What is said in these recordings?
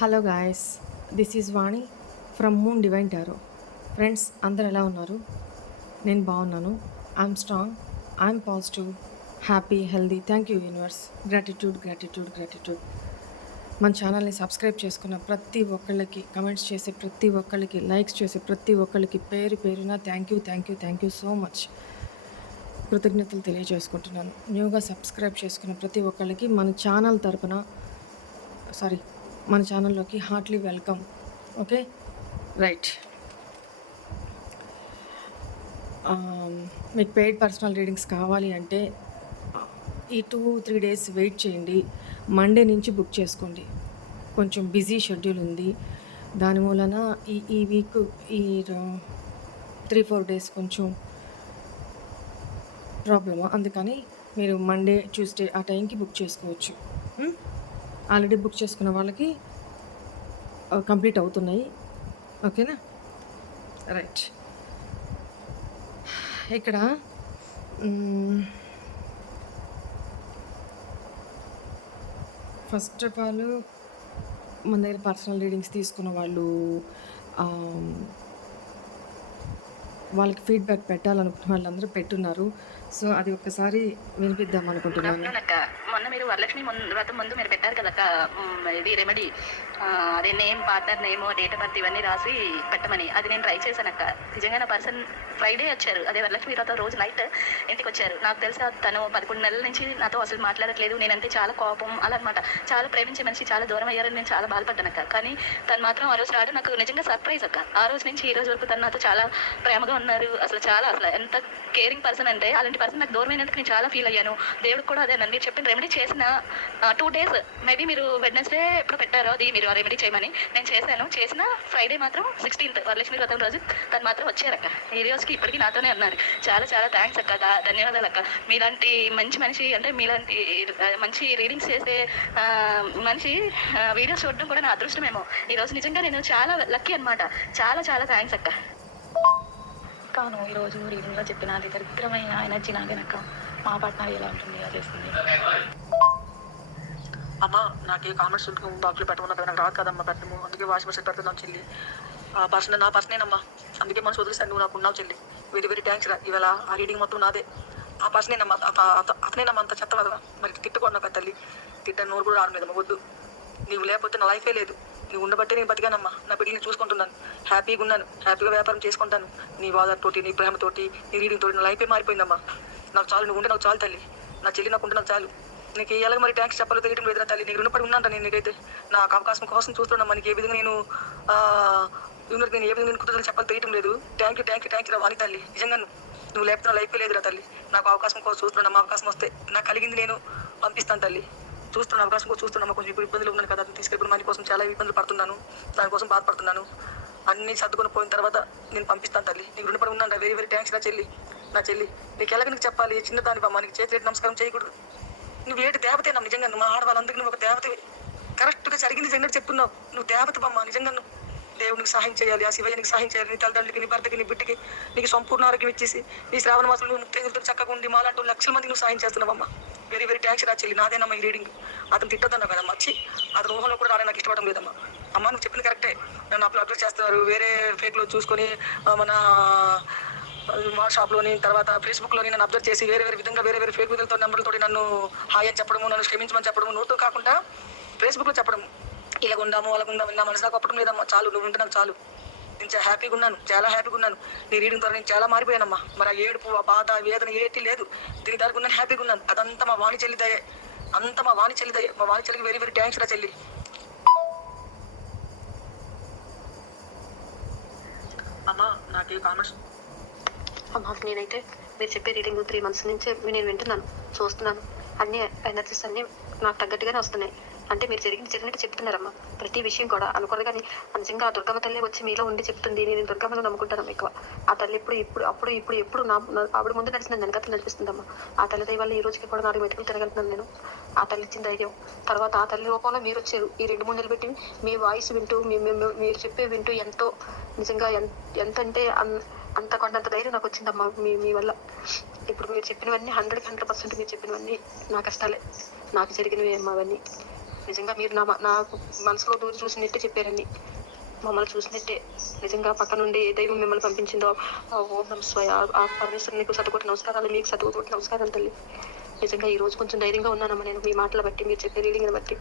Hello guys, this is Vani from moon divine tarot. Friends అందరు ఎలా ఉన్నారు? నేను బాగున్నాను. I'm strong, I'm positive, happy, healthy. Thank you universe. Gratitude gratitude gratitude. మన ఛానల్ని subscribe చేసుకున్న ప్రతి ఒక్కళ్ళకి, కమెంట్స్ చేసే ప్రతి ఒక్కళ్ళకి, లైక్స్ చేసే ప్రతి ఒక్కళ్ళకి పేరు పేరున thank you thank you thank you so much. కృతజ్ఞతలు తెలియజేసుకుంటున్నాను. న్యూగా సబ్స్క్రైబ్ చేసుకున్న ప్రతి ఒక్కళ్ళకి మన ఛానల్లోకి హార్ట్లీ వెల్కమ్. Okay, right. మీకు పెయిడ్ పర్సనల్ రీడింగ్స్ కావాలి అంటే ఈ 2-3 డేస్ వెయిట్ చేయండి. మండే నుంచి బుక్ చేసుకోండి. కొంచెం బిజీ షెడ్యూల్ ఉంది, దాని మూలన ఈ వీక్ ఈ 3-4 డేస్ కొంచెం ప్రాబ్లము. అందుకని మీరు మండే, ట్యూస్డే ఆ టైంకి బుక్ చేసుకోవచ్చు. ఆల్రెడీ బుక్ చేసుకున్న వాళ్ళకి కంప్లీట్ అవుతున్నాయి. ఓకేనా, రైట్. ఇక్కడ ఫస్ట్ ఆఫ్ ఆల్ మన దగ్గర పర్సనల్ రీడింగ్స్ తీసుకున్న వాళ్ళు వాళ్ళకి ఫీడ్బ్యాక్ పెట్టాలనుకున్న వాళ్ళందరూ పెట్టున్నారు. సో అది ఒక్కసారి వినిపిద్దాం అనుకుంటున్నాను. మొన్న మీరు వరలక్ష్మి వ్రతం ముందు మీరు పెట్టారు కదా ఇది రెమెడీ, అదే name, partner name, date of birth ఇవన్నీ రాసి పెట్టమని. అది నేను ట్రై చేశానక్క. నిజంగా నా పర్సన్ ఫ్రైడే వచ్చారు, అదే వరలక్ష్మి వ్రతం రోజు నైట్ ఇంటికి వచ్చారు. నాకు తెలిసి తను 11 నెలల నుంచి నాతో అసలు మాట్లాడట్లేదు. నేనంటే చాలా కోపం అలా అనమాట. చాలా ప్రేమించే మనిషి చాలా దూరం అయ్యారని నేను చాలా బాధపడ్డానక్క. కానీ తను మాత్రం ఆ రోజు రాడు. నాకు నిజంగా సర్ప్రైజ్ అక్క. ఆ రోజు నుంచి ఈ రోజు వరకు తను నాతో చాలా ప్రేమగా ఉన్నారు. అసలు ఎంత కేరింగ్ పర్సన్ అంటే అలాంటి పర్సన్ నాకు దూరం అయినందుకు నేను చాలా ఫీల్ అయ్యాను. దేవుడికి కూడా అదే నన్ను మీరు చెప్పిన రెమెడీ చేసిన 2 days మేబీ మీరు వెడ్నెస్డే ఎప్పుడు పెట్టారో అది మీరు ఆ రెమెడీ చేయమని నేను చేసిన ఫ్రైడే మాత్రం 16th వరలక్ష్మి వ్రతం రోజు తను మాత్రం వచ్చారక్క. ఈ రోజుకి ఇప్పటికీ నాతోనే ఉన్నారు. చాలా చాలా థ్యాంక్స్ అక్క, ధన్యవాదాలు అక్క. మీలాంటి మంచి మనిషి, అంటే మీలాంటి మంచి రీడింగ్స్ చేసే మనిషి వీడియోస్ చూడడం కూడా నా అదృష్టమేమో. ఈ రోజు నిజంగా నేను చాలా లక్కీ అనమాట. చాలా చాలా థ్యాంక్స్ అక్క. కాను ఈరోజు రీడింగ్లో చెప్పిన అది దరిద్రమైన ఎనర్జీ నాకేనక్క. మా పార్ట్నర్ ఎలా ఉంటుంది ఎలా చేస్తుంది. అమ్మ నాకు ఏ కామెంట్స్ బాక్స్లో పెట్టమన్నా కదా, నాకు రాదు కదమ్మా పెట్టము. అందుకే వాష్ మెషిన్ పెడుతున్నాను చెల్లి. ఆ పర్సన్ నా పర్సనేనమ్మా. అందుకే మన వదిలేసాను, నువ్వు నాకు ఉన్నావు చెల్లి. వెరీ వెరీ థ్యాంక్స్ రా. ఇవాళ ఆ రీడింగ్ మొత్తం నాదే. ఆ పర్సనేనమ్మా, అతనేనమ్మా అంత చెత్త కదా. మరి తిట్టుకోండి నాకు తల్లి. తిట్టాను, నోరు కూడా రావడం లేదమ్మా. వద్దు, నీవు లేకపోతే నా లైఫే లేదు. నీవు ఉండబట్టే నేను బతికానమ్మా. నా బిడ్డని చూసుకుంటున్నాను, హ్యాపీగా ఉన్నాను, హ్యాపీగా వ్యాపారం చేసుకుంటాను. నీ వాదతోటి, నీ ప్రేమతోటి, నీ రీడింగ్ తోటి నా లైఫే మారిపోయిందమ్మా. నాకు చాలు, నువ్వు ఉంటే నాకు చాలు తల్లి. నా చెల్లి నాకు ఉంటే నాకు చాలు. నీకు ఎలాగ మరి థ్యాంక్స్ చెప్పాలో తెలియటం లేదురా తల్లి. నీకు రుణపడి ఉన్నాను నేను. నీకైతే నాకు అవకాశం కోసం చూస్తున్నామ్మా. నీకు ఏ విధంగా నేను నేను ఏ విధంగా నేను కుదరని చెప్పాలి తెలియటం లేదు. థ్యాంక్ యూ రా వాణి తల్లి. నిజంగా నువ్వు లేకపోతే నా లైఫే లేదురా తల్లి. నాకు అవకాశం కోసం చూస్తున్నామ్మా. అవకాశం వస్తే నాకు కలిగింది నేను పంపిస్తాను తల్లి. చూస్తున్న అవకాశం కోసం చూస్తున్నామ్మా. కొంచెం ఇప్పుడు ఇబ్బందులు ఉన్నాను కదా, తీసుకెళ్ళిన మనీ కోసం చాలా ఇబ్బందులు పడుతున్నాను. దానికోసం బాధపడుతున్నాను. అన్నీ సర్దుకొని పోయిన తర్వాత నేను పంపిస్తాను తల్లి. నీకు రుణపడి ఉన్నాను. వెరీ వెరీ థ్యాంక్స్ నా చెల్లి. నా చెల్లి నీకు ఎలాగ నీకు చెప్పాలి, చిన్న దాని బామ్మ. నీకు చేతి నమస్కారం చేయకూడదు. నువ్వు ఏటి దేవతేనా నిజంగా. నువ్వు మా ఆడవాళ్ళందరికీ నువ్వు ఒక దేవతవి. కరెక్ట్గా జరిగింది జరిగినట్టు చెప్తున్నావు. నువ్వు దేవత బామ్మ నిజంగా. నువ్వు దేవునికి సహాయం చేయాలి, ఆ శివయ్య నీకు సహాయం చేయాలి. నీ తల్లిదండ్రులకి, నీ భర్తకి, నీ బిడ్డకి నీకు సంపూర్ణ ఆరోగ్యం ఇచ్చేసి ఈ శ్రావణ మాసం నువ్వు ముక్తేజులతో చక్కగా ఉండి మాలాంటి లక్షల మందికి నువ్వు సహాయం చేస్తున్నావమ్మా. వెరీ వెరీ థ్యాంక్స్ రా చెల్లి. నాదేనమ్మా ఈ రీడింగ్. అతను తిట్టొద్దన్నా కదమ్మా. వచ్చి అతను ఊహంలో కూడా రాలే నాకు ఇష్టపడడం లేదమ్మా. అమ్మ నువ్వు చెప్పింది కరెక్టే. నన్ను అప్లోడ్ చేస్తున్నారు వేరే ఫేక్లో చూసుకొని. మన వాట్సాప్లోని, తర్వాత ఫేస్బుక్లోని నన్ను అబ్జర్వ్ చేసి వేరే విధంగా వేరే ఫేక్ విధులతో నెంబర్లతో నన్ను హాయ్ అని చెప్పడము, నన్ను క్షమించమని చెప్పడము, నోట్తో కాకుండా ఫేస్బుక్లో చెప్పడం. ఇలా ఉందాము అలాగ ఉందాము. నా మనసు నాకు అప్పడం లేదమ్మా. చాలు, నువ్వు ఉంటే నాకు చాలు. నేను చాలా హ్యాపీగా ఉన్నాను, చాలా హ్యాపీగా ఉన్నాను. నీ రీడింగ్ ద్వారా నేను చాలా మారిపోయానమ్మా. మరి ఆ ఏడుపు, ఆ బాధ, వేదన ఏటి లేదు. దీని దానికి ఉన్నాను, హ్యాపీగా ఉన్నాను. అదంతా మా వాణి చెల్లిదయ్యే. అంతా మా వాణి చెల్లిదయ్యే. మా వాణి చెల్లికి వెరీ వెరీ థ్యాంక్స్ రా చెల్లి. అమ్మా నాకు ఏ కామెంట్స్ అమ్మా నేనైతే మీరు చెప్పే రీడింగ్ 3 months నుంచి నేను వింటున్నాను, చూస్తున్నాను. అన్ని ఎనర్జీస్ అన్నీ నాకు తగ్గట్టుగానే వస్తున్నాయి. అంటే మీరు జరిగినట్టు చెప్తున్నారమ్మా. ప్రతి విషయం కూడా అనుకోదు. కానీ నిజంగా ఆ దుర్గమ్మ తల్లి వచ్చి మీలో ఉండి చెప్తుంది. నేను దుర్గమ్మను నమ్ముకుంటాను ఎక్కువ. ఆ తల్లి ఎప్పుడు ఆవిడ ముందు నడిచిన వెనకత్తులు నడిపిస్తుందమ్మా. ఆ తల్లి దయ వల్ల ఈ రోజుకి కూడా 4 మెతుకులు తిరగలుగుతున్నాను నేను. ఆ తల్లి ఇచ్చిన ధైర్యం. తర్వాత ఆ తల్లి రూపంలో మీరు వచ్చారు. ఈ 2-3 నెలలు పెట్టి మీ వాయిస్ వింటూ మీరు చెప్పే వింటూ ఎంతో నిజంగా ఎంతంటే అంత కొండంత ధైర్యం నాకు వచ్చిందమ్మా మీ వల్ల. ఇప్పుడు మీరు చెప్పినవన్నీ 100% మీరు చెప్పినవన్నీ నా కష్టాలే, నాకు జరిగినవి అమ్మా. అవన్నీ నిజంగా మీరు నాకు మనసులో దూరి చూసినట్టే చెప్పారండి. మమ్మల్ని చూసినట్టే. నిజంగా పక్క నుండి ఏ దైవం మిమ్మల్ని పంపించిందో ఓం నమ శివాయ ఆ పరమేశ్వరుని నీకు శతకోటి నమస్కారాలు, మీకు శతకోటి నమస్కారాలు తల్లి. నిజంగా ఈ రోజు కొంచెం ధైర్యంగా ఉన్నానమ్మా నేను మీ మాటలు బట్టి, మీరు చెప్పే రీడింగ్ని బట్టి.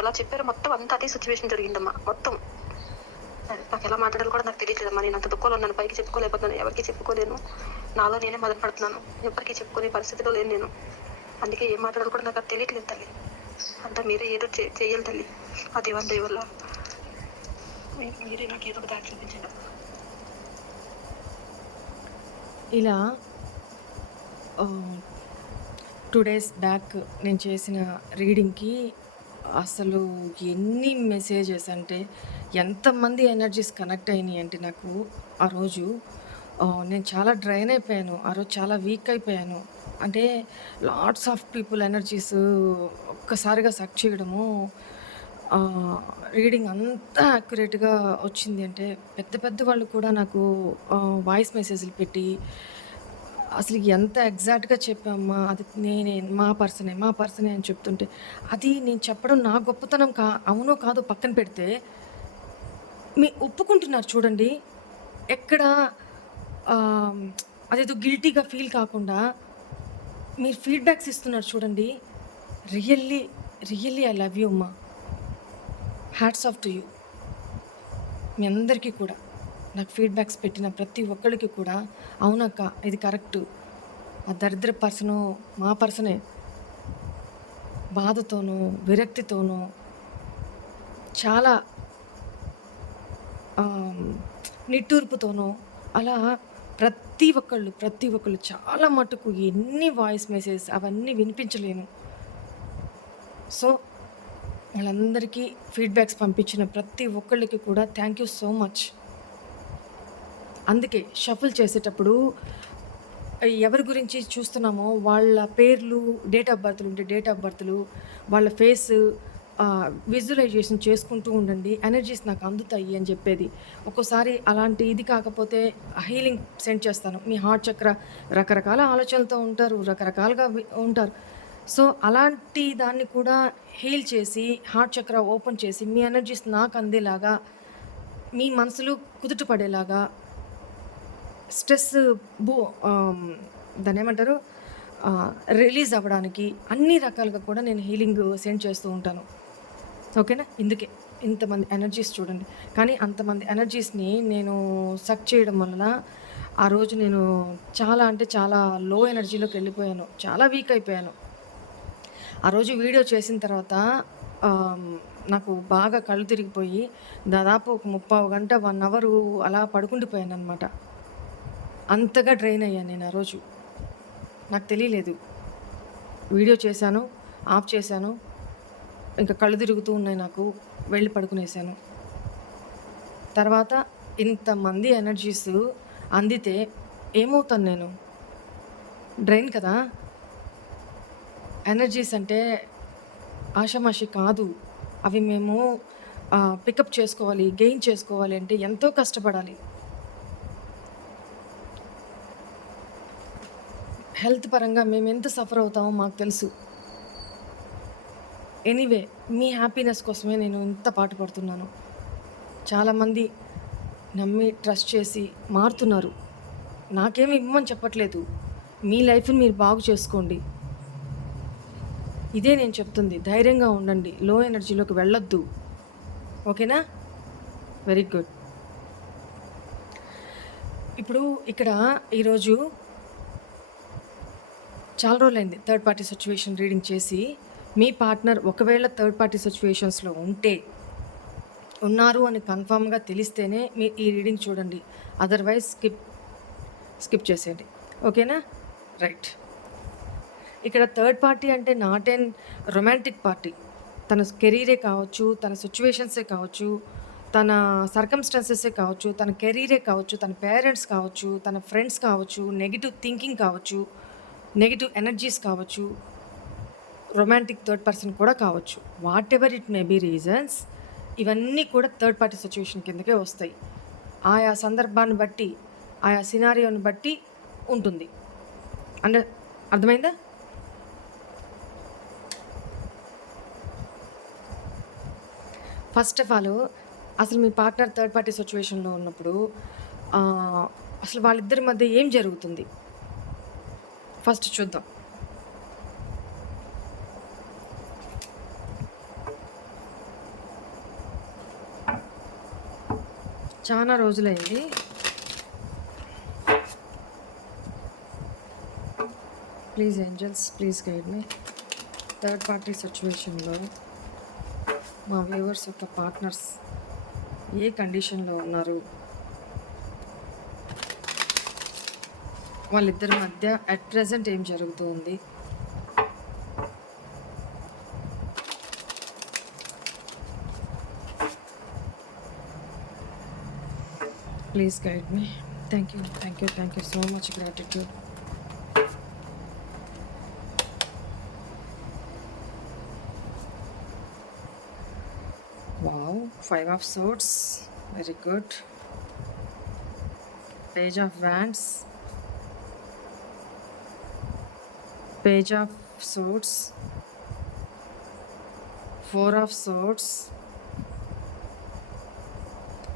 ఎలా చెప్పారో మొత్తం అంతా అదే సిచ్యువేషన్ జరిగిందమ్మా మొత్తం. నాకు ఎలా మాట్లాడాలో కూడా నాకు తెలియట్లేదమ్మా. నేను అంత దుఃఖంలో ఉన్నాను, పైకి చెప్పుకోలేకపోతున్నాను, ఎవరికి చెప్పుకోలేను. నాలో నేనే మొదలుపడుతున్నాను, ఎవరికి చెప్పుకునే పరిస్థితిలో లేను నేను. అందుకే ఏం మాట్లాడాలో కూడా నాకు అది తెలియట్లేదు తల్లి. అంతా మీరే ఏదో చేయాలి తల్లి. ఆ దేవన్ దయ వల్ల మీరే నాకు ఏదో ఒక దారి చూపించండి. ఇలా 2 days బ్యాక్ నేను చేసిన రీడింగ్‌కి అసలు ఎన్ని మెసేజెస్ అంటే, ఎంతమంది ఎనర్జీస్ కనెక్ట్ అయినాయి అంటే నాకు ఆ రోజు నేను చాలా డ్రైన్ అయిపోయాను. ఆ రోజు చాలా వీక్ అయిపోయాను. అంటే లాట్స్ ఆఫ్ పీపుల్ ఎనర్జీస్ ఒక్కసారిగా సక్ చేయడము, రీడింగ్ అంతా యాక్యురేట్‌గా వచ్చింది. అంటే పెద్ద పెద్ద వాళ్ళు కూడా నాకు వాయిస్ మెసేజ్‌లు పెట్టి అసలు ఎంత ఎగ్జాక్ట్‌గా చెప్పామ్మా, అది నేనే, మా పర్సనే అని చెప్తుంటే, అది నేను చెప్పడం నా గొప్పతనం అవునో కాదో పక్కన పెడితే, ఒప్పుకుంటున్నారు చూడండి. ఎక్కడ ఆహ్, అదేదో గిల్టీగా ఫీల్ కాకుండా మీరు ఫీడ్‌బ్యాక్స్ ఇస్తున్నారు చూడండి. Really, really I love you అమ్మా. Hats off to you. మీ అందరికీ కూడా, నాకు ఫీడ్‌బ్యాక్స్ పెట్టిన ప్రతి ఒక్కళ్ళకి కూడా, అవునక్క ఇది కరెక్టు. ఆ దరిద్ర పర్సను మా పర్సనే. బాధతోనూ, విరక్తితోనూ, చాలా నిట్టూర్పుతోనూ అలా ప్రతి ఒక్కళ్ళు చాలా మటుకు ఎన్ని వాయిస్ మెసేజ్ అవన్నీ వినిపించలేను. సో, వాళ్ళందరికీ ఫీడ్‌బ్యాక్స్ పంపించిన ప్రతి ఒక్కళ్ళకి కూడా థ్యాంక్ యూ సో మచ్. అందుకే షఫుల్ చేసేటప్పుడు ఎవరి గురించి చూస్తున్నామో వాళ్ళ పేర్లు, డేట్ ఆఫ్ బర్త్‌లు ఉంటే డేట్ ఆఫ్ బర్త్‌లు, వాళ్ళ ఫేస్ విజువలైజేషన్ చేసుకుంటూ ఉండండి. ఎనర్జీస్ నాకు అందుతాయి అని చెప్పేది. ఒక్కోసారి అలాంటి ఇది కాకపోతే హీలింగ్ సెండ్ చేస్తాను. మీ హార్ట్ చక్ర రకరకాల ఆలోచనలతో ఉంటారు, రకరకాలుగా ఉంటారు. సో, అలాంటి దాన్ని కూడా హీల్ చేసి, హార్ట్ చక్ర ఓపెన్ చేసి, మీ ఎనర్జీస్ నాకు అందేలాగా, మీ మనసులు కుదుట పడేలాగా, స్ట్రెస్ బో దాన్నేమంటారు రిలీజ్ అవ్వడానికి అన్ని రకాలుగా కూడా నేను హీలింగ్ సెండ్ చేస్తూ ఉంటాను. ఓకేనా? ఇందుకే ఇంతమంది ఎనర్జీస్ చూడండి. కానీ అంతమంది ఎనర్జీస్‌ని నేను సక్ చేయడం వలన ఆ రోజు నేను చాలా అంటే చాలా లో ఎనర్జీలోకి వెళ్ళిపోయాను. చాలా వీక్ అయిపోయాను. ఆ రోజు వీడియో చేసిన తర్వాత నాకు బాగా కళ్ళు తిరిగిపోయి దాదాపు ఒక 30 గంట, 1 అవరు అలా పడుకుండిపోయాననమాట. అంతగా డ్రైన్ అయ్యాను నేను ఆ రోజు. నాకు తెలియలేదు. వీడియో చేశాను, ఆఫ్ చేశాను. ఇంకా కళ్ళు తిరుగుతూ ఉన్నాయి నాకు. వెళ్ళి పడుకునేసాను. తర్వాత ఇంతమంది ఎనర్జీస్ అందితే ఏమవుతాను నేను? డ్రైన్ కదా! ఎనర్జీస్ అంటే ఆషామాషి కాదు. అవి మేము పికప్ చేసుకోవాలి, గెయిన్ చేసుకోవాలి అంటే ఎంతో కష్టపడాలి. హెల్త్ పరంగా మేము ఎంత సఫర్ అవుతామో మాకు తెలుసు. ఎనీవే, మీ హ్యాపీనెస్ కోసమే నేను ఇంత పాటు పడుతున్నాను. చాలామంది నమ్మి ట్రస్ట్ చేసి మారుతున్నారు. నాకేమి ఇవ్వమని చెప్పట్లేదు. మీ లైఫ్ని మీరు బాగు చేసుకోండి. ఇదే నేను చెప్తుంది. ధైర్యంగా ఉండండి. లో ఎనర్జీలోకి వెళ్ళొద్దు. ఓకేనా? Very good. ఇప్పుడు ఇక్కడ ఈరోజు చాలా రోజులైంది థర్డ్ పార్టీ సిచ్యువేషన్ రీడింగ్ చేసి. మీ పార్ట్నర్ ఒకవేళ థర్డ్ పార్టీ సిచ్యువేషన్స్లో ఉన్నారు అని కన్ఫామ్గా తెలిస్తేనే మీరు ఈ రీడింగ్ చూడండి. అదర్వైజ్ స్కిప్ చేసేయండి. ఓకేనా? రైట్. ఇక్కడ థర్డ్ పార్టీ అంటే నాట్ ఎన్ రొమాంటిక్ పార్టీ. తన కెరీరే కావచ్చు, తన సిచ్యువేషన్సే కావచ్చు, తన సర్కమ్స్టాన్సెసే కావచ్చు, తన కెరీరే కావచ్చు, తన పేరెంట్స్ కావచ్చు, తన ఫ్రెండ్స్ కావచ్చు, నెగిటివ్ థింకింగ్ కావచ్చు, నెగిటివ్ ఎనర్జీస్ కావచ్చు, రొమాంటిక్ థర్డ్ పర్సన్ కూడా కావచ్చు. Whatever it may be reasons, ఇవన్నీ కూడా థర్డ్ పార్టీ సిచ్యువేషన్ కిందకే వస్తాయి. ఆయా సందర్భాన్ని బట్టి, ఆయా సినారియోని బట్టి ఉంటుంది. అర్థమైందా? ఫస్ట్ ఆఫ్ ఆల్ అసలు మీ పార్ట్నర్ థర్డ్ పార్టీ సిచ్యువేషన్‌లో ఉన్నప్పుడు అసలు వాళ్ళిద్దరి మధ్య ఏం జరుగుతుంది? ఫస్ట్ చూద్దాం. చానా రోజులైంది. Please angels please guide me. Third party సిచ్యువేషన్‌లో మా వ్యూవర్స్ యొక్క పార్ట్నర్స్ ఏ కండిషన్‌లో ఉన్నారు? వాళ్ళిద్దరి మధ్య అట్ ప్రెజెంట్ ఏం జరుగుతుంది? Please guide me. Thank you so much. Gratitude. Wow, 5 of swords, very good. Page of wands, page of swords, 4 of swords,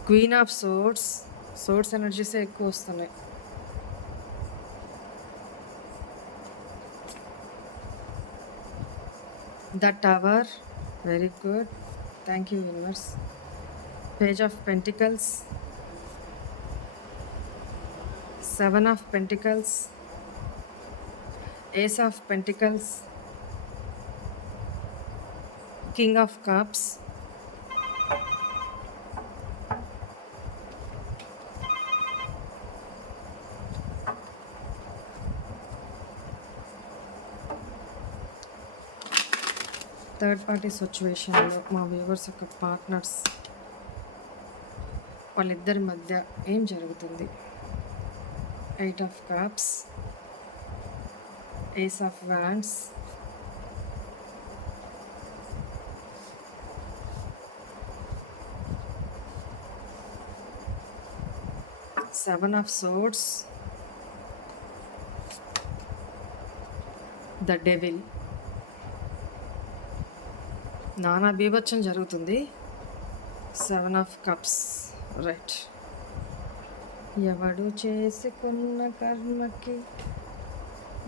queen of swords. Swords ఎనర్జీసే ఎక్కువ వస్తున్నాయి. The tower, very good. Thank you universe. Page of pentacles, 7 of pentacles, ace of pentacles, king of cups, third party సిచ్యువేషన్లో మా viewers యొక్క partners వాళ్ళిద్దరి మధ్య ఏం జరుగుతుంది? 8 of cups, ace of wands, seven of swords, the devil. నానా బీభత్సం జరుగుతుంది. 7 ఆఫ్ కప్స్, రైట్. ఎవడు చేసుకున్న కర్మకి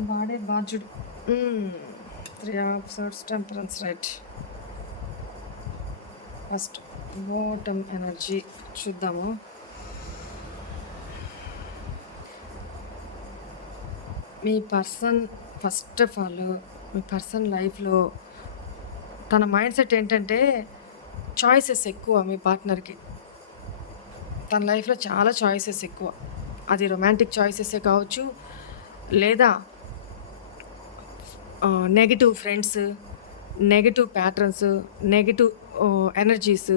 వాడే బాధ్యుడు. 3 of swords, temperance, right. First bottom energy చూద్దాము. మీ పర్సన్ ఫస్ట్ ఆఫ్ ఆల్ మీ పర్సన్ లైఫ్లో తన మైండ్ సెట్ ఏంటంటే చాయిసెస్ ఎక్కువ. మీ పార్ట్నర్కి తన లైఫ్లో చాలా చాయిసెస్ ఎక్కువ. అది రొమాంటిక్ చాయిసెసే కావచ్చు, లేదా negative friends, negative patterns, negative energies,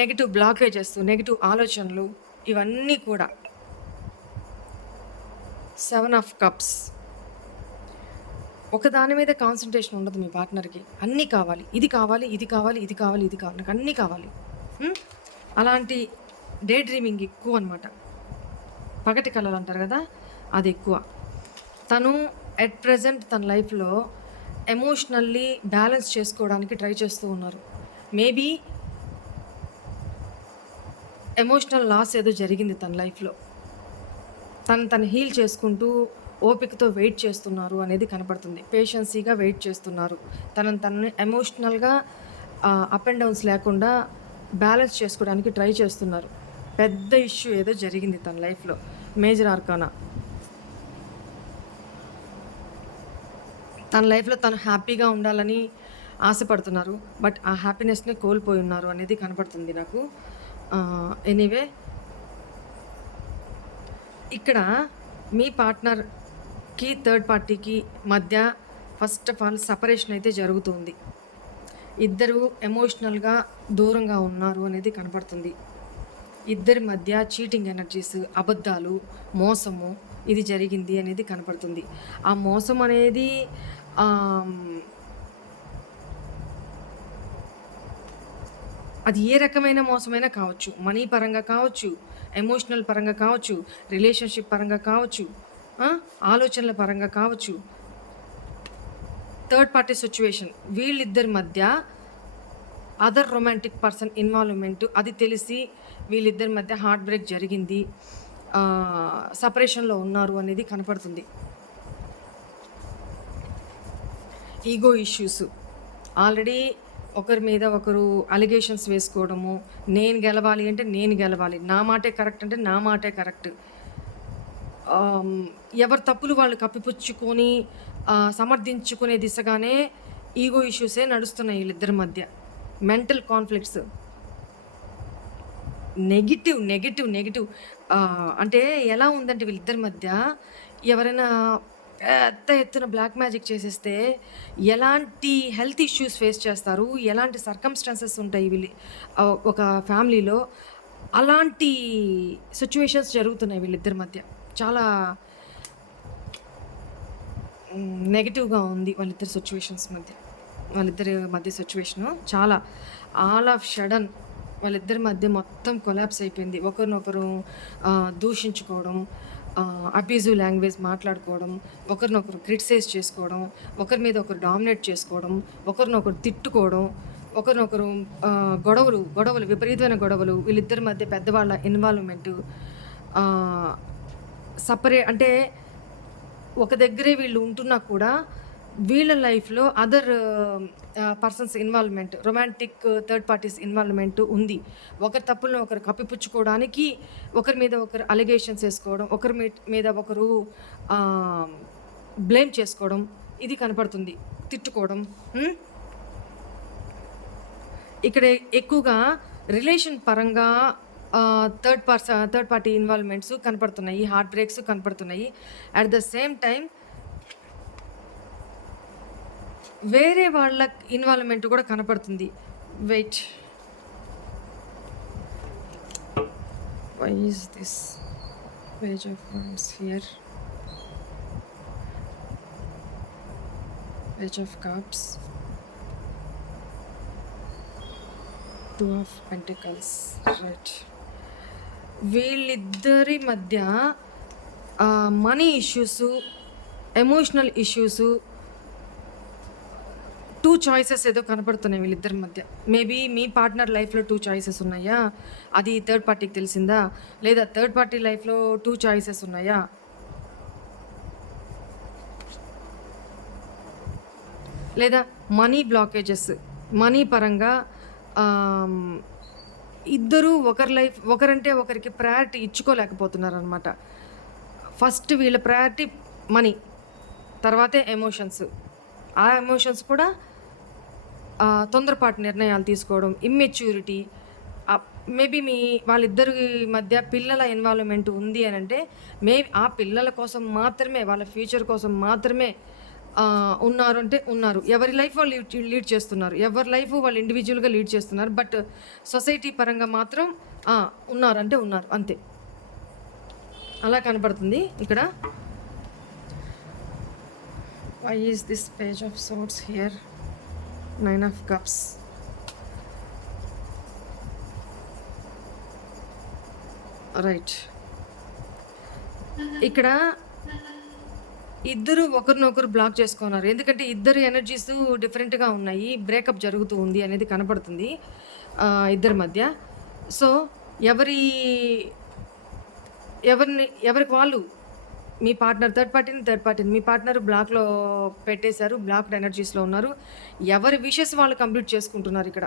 negative blockages, negative ఆలోచనలు, ఇవన్నీ కూడా. 7 ఆఫ్ కప్స్. ఒక దాని మీద కాన్సన్ట్రేషన్ ఉండదు మీ పార్ట్నర్కి. అన్నీ కావాలి, ఇది కావాలి, ఇది కావాలి, ఇది కావాలి, ఇది కావాలి, నాకు అన్నీ కావాలి. అలాంటి డే డ్రీమింగ్ ఎక్కువ అనమాట. పగటి కళలు అంటారు కదా, అది ఎక్కువ. తను ఎట్ ప్రజెంట్ తన లైఫ్లో ఎమోషనల్లీ బ్యాలెన్స్ చేసుకోవడానికి ట్రై చేస్తూ ఉన్నారు. మేబీ ఎమోషనల్ లాస్ ఏదో జరిగింది తన లైఫ్లో. తను హీల్ చేసుకుంటూ ఓపికతో వెయిట్ చేస్తున్నారు అనేది కనపడుతుంది. పేషెన్సీగా వెయిట్ చేస్తున్నారు. తనని ఎమోషనల్గా అప్ అండ్ డౌన్స్ లేకుండా బ్యాలెన్స్ చేసుకోవడానికి ట్రై చేస్తున్నారు. పెద్ద ఇష్యూ ఏదో జరిగింది తన లైఫ్లో, మేజర్ ఆర్కానా. తన లైఫ్లో తను హ్యాపీగా ఉండాలని ఆశపడుతున్నారు, బట్ ఆ హ్యాపీనెస్ని కోల్పోయి ఉన్నారు అనేది కనపడుతుంది నాకు. ఎనీవే, ఇక్కడ మీ పార్ట్నర్కి థర్డ్ పార్టీకి మధ్య ఫస్ట్ ఆఫ్ ఆల్ సపరేషన్ అయితే జరుగుతుంది. ఇద్దరు ఎమోషనల్గా దూరంగా ఉన్నారు అనేది కనపడుతుంది. ఇద్దరి మధ్య చీటింగ్ ఎనర్జీస్, అబద్ధాలు, మోసము ఇది జరిగింది అనేది కనపడుతుంది. ఆ మోసం అనేది అది ఏ రకమైన మోసమైనా కావచ్చు. మనీ పరంగా కావచ్చు, ఎమోషనల్ పరంగా కావచ్చు, రిలేషన్షిప్ పరంగా కావచ్చు, ఆలోచనల పరంగా కావచ్చు. థర్డ్ పార్టీ సిచ్యువేషన్, వీళ్ళిద్దరి మధ్య అదర్ రొమాంటిక్ పర్సన్ ఇన్వాల్వ్మెంట్, అది తెలిసి వీళ్ళిద్దరి మధ్య హార్ట్ బ్రేక్ జరిగింది, సపరేషన్లో ఉన్నారు అనేది కనపడుతుంది. ఈగో ఇష్యూస్, ఆల్రెడీ ఒకరి మీద ఒకరు అలిగేషన్స్ వేసుకోవడము, నేను గెలవాలి అంటే నేను గెలవాలి, నా మాటే కరెక్ట్ అంటే నా మాటే కరెక్ట్, ఎవరి తప్పులు వాళ్ళు కప్పిపుచ్చుకొని సమర్థించుకునే దిశగానే ఈగో ఇష్యూసే నడుస్తున్నాయి వీళ్ళిద్దరి మధ్య. మెంటల్ కాన్ఫ్లిక్ట్స్, నెగిటివ్ అంటే ఎలా ఉందంటే వీళ్ళిద్దరి మధ్య ఎవరైనా పెద్ద ఎత్తున బ్లాక్ మ్యాజిక్ చేసేస్తే ఎలాంటి హెల్త్ ఇష్యూస్ ఫేస్ చేస్తారు, ఎలాంటి సర్కమ్స్టాన్సెస్ ఉంటాయి వీళ్ళు ఒక ఫ్యామిలీలో, అలాంటి సిచ్యువేషన్స్ జరుగుతున్నాయి వీళ్ళిద్దరి మధ్య. చాలా నెగిటివ్గా ఉంది వాళ్ళిద్దరి మధ్య సిచ్యువేషను. చాలా ఆల్ ఆఫ్ సడన్ వాళ్ళిద్దరి మధ్య మొత్తం కొలాప్స్ అయిపోయింది. ఒకరినొకరు దూషించుకోవడం, అబ్యూజివ్ లాంగ్వేజ్ మాట్లాడుకోవడం, ఒకరినొకరు క్రిటిసైజ్ చేసుకోవడం, ఒకరి మీద ఒకరు డామినేట్ చేసుకోవడం, ఒకరినొకరు తిట్టుకోవడం, ఒకరినొకరు గొడవలు విపరీతమైన గొడవలు, వీళ్ళిద్దరి మధ్య పెద్దవాళ్ళ ఇన్వాల్వ్మెంటు, అంటే ఒక దగ్గరే వీళ్ళు ఉంటున్నా కూడా వీళ్ళ లైఫ్లో other persons involvement, romantic third parties involvement ఉంది. ఒకరి తప్పులను ఒకరు కప్పిపుచ్చుకోవడానికి ఒకరి మీద ఒకరు అలిగేషన్స్ వేసుకోవడం, ఒకరి మీద ఒకరు బ్లేమ్ చేసుకోవడం, ఇది కనపడుతుంది. తిట్టుకోవడం. ఇక్కడ ఎక్కువగా రిలేషన్ పరంగా థర్డ్ పార్టీ ఇన్వాల్వ్మెంట్స్ కనపడుతున్నాయి, హార్ట్ బ్రేక్స్ కనపడుతున్నాయి. అట్ ద సేమ్ టైం వేరే వాళ్ళ ఇన్వాల్వ్మెంట్ కూడా కనపడుతుంది. Wait, why is this page of wands here, page of cups, two of pentacles. Right, వీళ్ళిద్దరి మధ్య money issues, emotional issues, 2 choices ఏదో కనపడుతున్నాయి వీళ్ళిద్దరి మధ్య. మేబీ మీ పార్ట్నర్ లైఫ్లో 2 చాయిసెస్ ఉన్నాయా, అది థర్డ్ పార్టీకి తెలిసిందా, లేదా థర్డ్ పార్టీ లైఫ్లో 2 చాయిసెస్ ఉన్నాయా, లేదా మనీ బ్లాకేజెస్, మనీ పరంగా ఇద్దరు ఒకరంటే ఒకరికి ప్రయారిటీ ఇచ్చుకోలేకపోతున్నారు అనమాట. ఫస్ట్ వీళ్ళ ప్రయారిటీ మనీ, తర్వాతే ఎమోషన్స్. ఆ ఎమోషన్స్ కూడా తొందరపాటు నిర్ణయాలు తీసుకోవడం, ఇమ్మెచ్యూరిటీ. మేబీ వాళ్ళిద్దరి మధ్య పిల్లల ఇన్వాల్వ్మెంట్ ఉంది అని అంటే ఆ పిల్లల కోసం మాత్రమే, వాళ్ళ ఫ్యూచర్ కోసం మాత్రమే ఉన్నారు అంటే ఉన్నారు. ఎవరి లైఫ్ వాళ్ళు లీడ్ చేస్తున్నారు, ఎవరి లైఫ్ వాళ్ళు ఇండివిజువల్గా లీడ్ చేస్తున్నారు. బట్ సొసైటీ పరంగా మాత్రం ఉన్నారు అంటే ఉన్నారు, అంతే. అలా కనపడుతుంది ఇక్కడ. Why is this page of swords here, 9 of cups, right. ఇక్కడ ఇద్దరు ఒకరినొకరు బ్లాక్ చేసుకున్నారు, ఎందుకంటే ఇద్దరు ఎనర్జీస్ డిఫరెంట్గా ఉన్నాయి, బ్రేకప్ జరుగుతూ ఉంది అనేది కనపడుతుంది ఇద్దరి మధ్య. సో ఎవరికి వాళ్ళు, మీ పార్ట్నర్ థర్డ్ పార్టీని మీ పార్ట్నర్ బ్లాక్లో పెట్టేశారు, బ్లాక్డ్ ఎనర్జీస్లో ఉన్నారు. ఎవరి విషెస్ వాళ్ళు కంప్లీట్ చేసుకుంటున్నారు ఇక్కడ,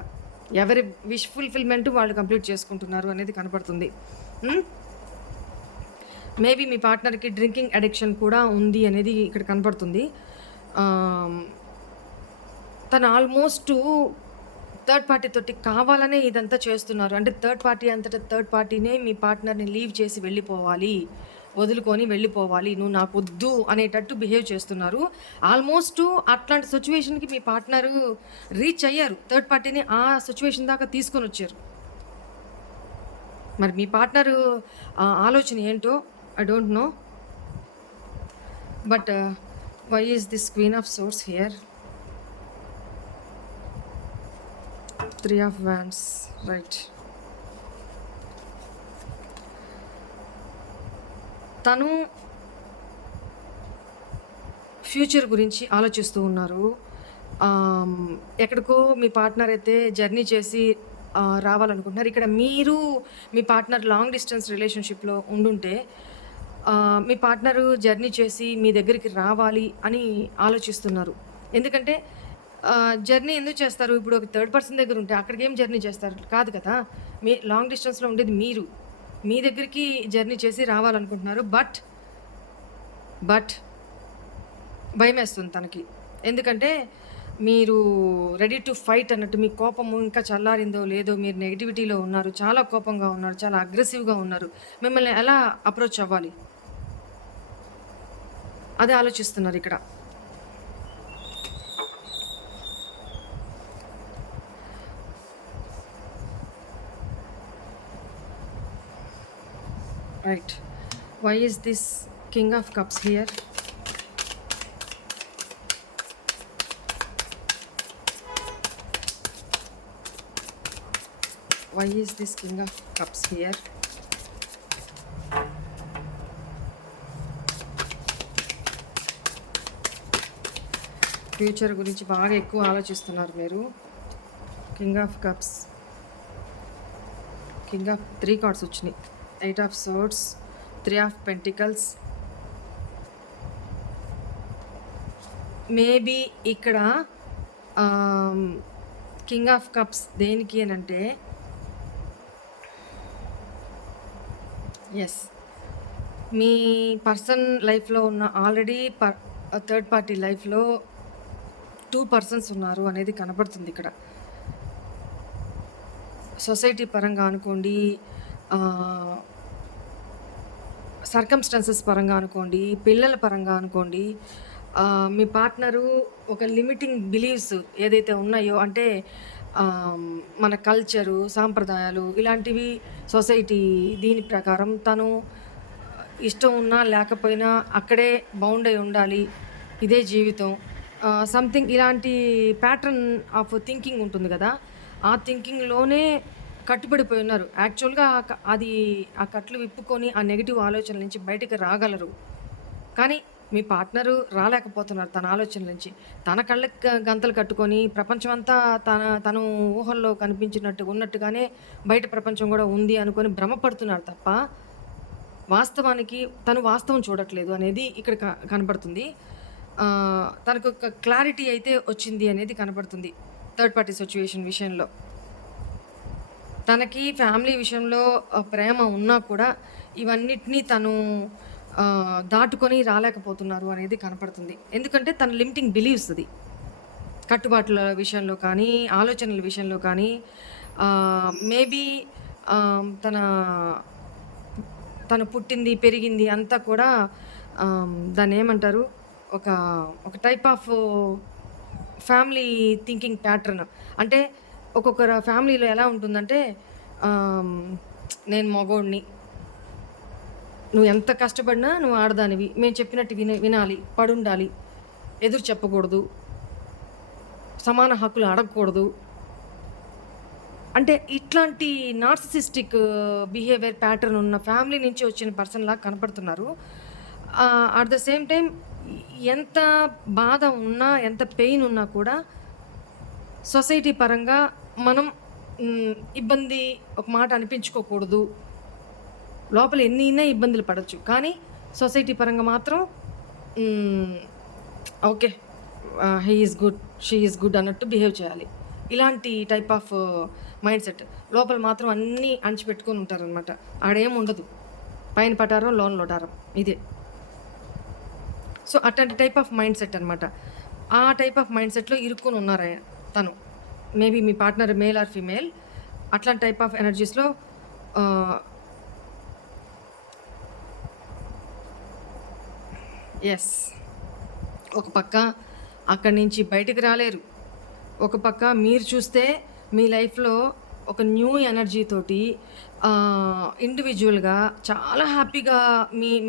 ఎవరి విష్ ఫుల్ఫిల్మెంట్ వాళ్ళు కంప్లీట్ చేసుకుంటున్నారు అనేది కనపడుతుంది. మేబీ మీ పార్ట్నర్కి డ్రింకింగ్ అడిక్షన్ కూడా ఉంది అనేది ఇక్కడ కనపడుతుంది. తను ఆల్మోస్ట్ థర్డ్ పార్టీ తోటి కావాలనే ఇదంతా చేస్తున్నారు. అంటే థర్డ్ పార్టీనే మీ పార్ట్నర్ని లీవ్ చేసి వెళ్ళిపోవాలి, వదులుకొని వెళ్ళిపోవాలి, నువ్వు నాకు వద్దు అనేటట్టు బిహేవ్ చేస్తున్నారు. ఆల్మోస్ట్ అట్లాంటి సిచ్యువేషన్కి మీ పార్ట్నరు రీచ్ అయ్యారు, థర్డ్ పార్టీని ఆ సిచ్యువేషన్ దాకా తీసుకొని వచ్చారు. మరి మీ పార్ట్నరు ఆలోచన ఏంటో I don't know, but why is this Queen of Swords here? 3 of Wands, right. తను ఫ్యూచర్ గురించి ఆలోచిస్తూ ఉన్నారు. ఎక్కడికో మీ పార్ట్నర్ అయితే జర్నీ చేసి రావాలనుకుంటున్నారు. ఇక్కడ మీరు మీ పార్ట్నర్ లాంగ్ డిస్టెన్స్ రిలేషన్‌షిప్‌లో ఉండుంటే మీ పార్ట్నరు జర్నీ చేసి మీ దగ్గరికి రావాలి అని ఆలోచిస్తున్నారు. ఎందుకంటే జర్నీ ఎందుకు చేస్తారు? ఇప్పుడు ఒక థర్డ్ పర్సన్ దగ్గర ఉంటే అక్కడికేం జర్నీ చేస్తారు? కాదు కదా! మీ లాంగ్ డిస్టెన్స్‌లో ఉండేది మీరు. మీ దగ్గరికి జర్నీ చేసి రావాలనుకుంటున్నారు. బట్ భయమేస్తుంది తనకి. ఎందుకంటే మీరు రెడీ టు ఫైట్ అన్నట్టు మీ కోపము ఇంకా చల్లారిందో లేదో, మీరు నెగటివిటీలో ఉన్నారు. చాలా కోపంగా ఉన్నారు. చాలా అగ్రెసివ్‌గా ఉన్నారు. మిమ్మల్ని ఎలా అప్రోచ్ అవ్వాలి? అదే ఆలోచిస్తున్నారిక్కడ. Right. Why is this king of cups here? Why is this king of cups here? Future గురించి బాగా ఎక్కువ ఆలోచిస్తున్నారు మీరు. King of cups, king of 3 cards వచ్చినాయి. 8 of swords, 3 of pentacles. Maybe ఇక్కడ కింగ్ ఆఫ్ కప్స్ దేనికి అని అంటే, ఎస్, మీ పర్సన్ లైఫ్లో ఉన్న ఆల్రెడీ థర్డ్ పార్టీ లైఫ్లో 2 పర్సన్స్ ఉన్నారు అనేది కనబడుతుంది ఇక్కడ. సొసైటీ పరంగా అనుకోండి, సర్కమ్స్టాన్సెస్ పరంగా అనుకోండి, పిల్లల పరంగా అనుకోండి, మీ పార్ట్నరు ఒక లిమిటింగ్ బిలీవ్స్ ఏదైతే ఉన్నాయో, అంటే మన కల్చరు, సాంప్రదాయాలు ఇలాంటివి, సొసైటీ దీని ప్రకారం తను ఇష్టం ఉన్నా లేకపోయినా అక్కడే బౌండ్ అయి ఉండాలి, ఇదే జీవితం, సంథింగ్ ఇలాంటి ప్యాటర్న్ ఆఫ్ థింకింగ్ ఉంటుంది కదా, ఆ థింకింగ్లోనే కట్టుబడిపోయి ఉన్నారు. యాక్చువల్గా ఆ కట్లు విప్పుకొని ఆ నెగిటివ్ ఆలోచనల నుంచి బయటకు రాగలరు. కానీ మీ పార్ట్నరు రాలేకపోతున్నారు తన ఆలోచనల నుంచి. తన కళ్ళకి గంతలు కట్టుకొని ప్రపంచమంతా తను ఊహల్లో కనిపించినట్టు ఉన్నట్టుగానే బయట ప్రపంచం కూడా ఉంది అనుకొని భ్రమపడుతున్నారు తప్ప, వాస్తవానికి తను వాస్తవం చూడట్లేదు అనేది ఇక్కడ కనబడుతుంది. తనకు ఒక క్లారిటీ అయితే వచ్చింది అనేది కనబడుతుంది థర్డ్ పార్టీ సిచ్యువేషన్ విషయంలో. తనకి ఫ్యామిలీ విషయంలో ప్రేమ ఉన్నా కూడా ఇవన్నిటినీ తను దాటుకొని రాలేకపోతున్నారు అనేది కనపడుతుంది. ఎందుకంటే తన లిమిటింగ్ బిలీవ్స్, అది కట్టుబాట్ల విషయంలో కానీ, ఆలోచనల విషయంలో కానీ, మేబీ తను పుట్టింది పెరిగింది అంతా కూడా దాన్ని ఏమంటారు, ఒక type of family thinking pattern. అంటే ఒక్కొక్కరు ఫ్యామిలీలో ఎలా ఉంటుందంటే, నేను మగోడిని, నువ్వు ఎంత కష్టపడినా నువ్వు ఆడదానివి, మేము చెప్పినట్టు వినాలి, పడుండాలి, ఎదురు చెప్పకూడదు, సమాన హక్కులు అడగకూడదు. అంటే ఇట్లాంటి నార్సిసిస్టిక్ బిహేవియర్ ప్యాటర్న్ ఉన్న ఫ్యామిలీ నుంచి వచ్చిన పర్సన్లా కనపడుతున్నారు. అట్ ద సేమ్ టైం ఎంత బాధ ఉన్నా, ఎంత పెయిన్ ఉన్నా కూడా సొసైటీ పరంగా మనం ఇబ్బంది ఒక మాట అనిపించుకోకూడదు. లోపల ఎన్నైనా ఇబ్బందులు పడవచ్చు, కానీ సొసైటీ పరంగా మాత్రం okay, he is good, she is good అన్నట్టు బిహేవ్ చేయాలి. ఇలాంటి టైప్ ఆఫ్ మైండ్ సెట్. లోపల మాత్రం అన్నీ అణిచిపెట్టుకొని ఉంటారనమాట. ఆడేం ఉండదు, పైన పటారం లోన్ లోటారం, ఇదే. సో అట్లాంటి టైప్ ఆఫ్ మైండ్ సెట్ అనమాట. ఆ టైప్ ఆఫ్ మైండ్ సెట్లో ఇరుక్కొని ఉన్నారు తను. Maybe me partner male or female, అట్లాంటి టైప్ ఆఫ్ ఎనర్జీస్లో ఎస్. ఒక పక్క అక్కడి నుంచి బయటికి రాలేరు, ఒక పక్క మీరు చూస్తే మీ లైఫ్లో ఒక న్యూ ఎనర్జీ తోటి ఇండివిజువల్గా చాలా హ్యాపీగా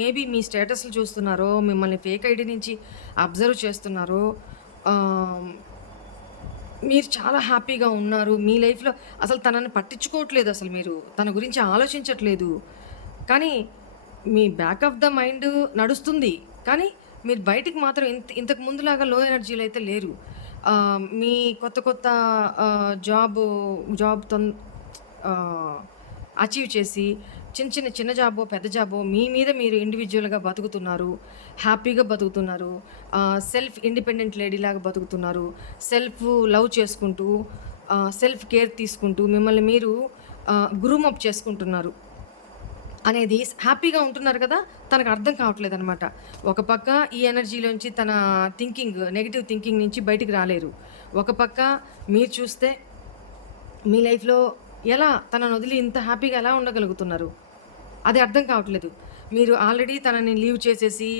మేబీ మీ స్టేటస్లు చూస్తున్నారో, మిమ్మల్ని ఫేక్ ఐడి నుంచి అబ్జర్వ్ చేస్తున్నారో, మీరు చాలా హ్యాపీగా ఉన్నారు. మీ లైఫ్లో అసలు తనని పట్టించుకోవట్లేదు, అసలు మీరు తన గురించి ఆలోచించట్లేదు. కానీ మీ బ్యాక్ ఆఫ్ ద మైండ్ నడుస్తుంది, కానీ మీరు బయటికి మాత్రం ఇంతకు ముందులాగా లో ఎనర్జీలో అయితే లేరు. మీ కొత్త కొత్త జాబ్ అచీవ్ చేసి చిన్న జాబో పెద్ద జాబో మీ మీద మీరు ఇండివిజువల్గా బతుకుతున్నారు, హ్యాపీగా బతుకుతున్నారు, సెల్ఫ్ ఇండిపెండెంట్ లేడీలాగా బతుకుతున్నారు, సెల్ఫ్ లవ్ చేసుకుంటూ సెల్ఫ్ కేర్ తీసుకుంటూ మిమ్మల్ని మీరు గ్రూమ్ అప్ చేసుకుంటున్నారు అనేది హ్యాపీగా ఉంటున్నారు కదా, తనకు అర్థం కావట్లేదు అనమాట. ఒక పక్క ఈ ఎనర్జీలోంచి తన నెగిటివ్ థింకింగ్ నుంచి బయటికి రాలేరు. ఒక పక్క మీరు చూస్తే మీ లైఫ్లో ఎలా తనను వదిలి ఇంత హ్యాపీగా ఎలా ఉండగలుగుతున్నారు, అది అర్థం కావట్లేదు. మీరు ఆల్రెడీ తనని లీవ్ చేసేసి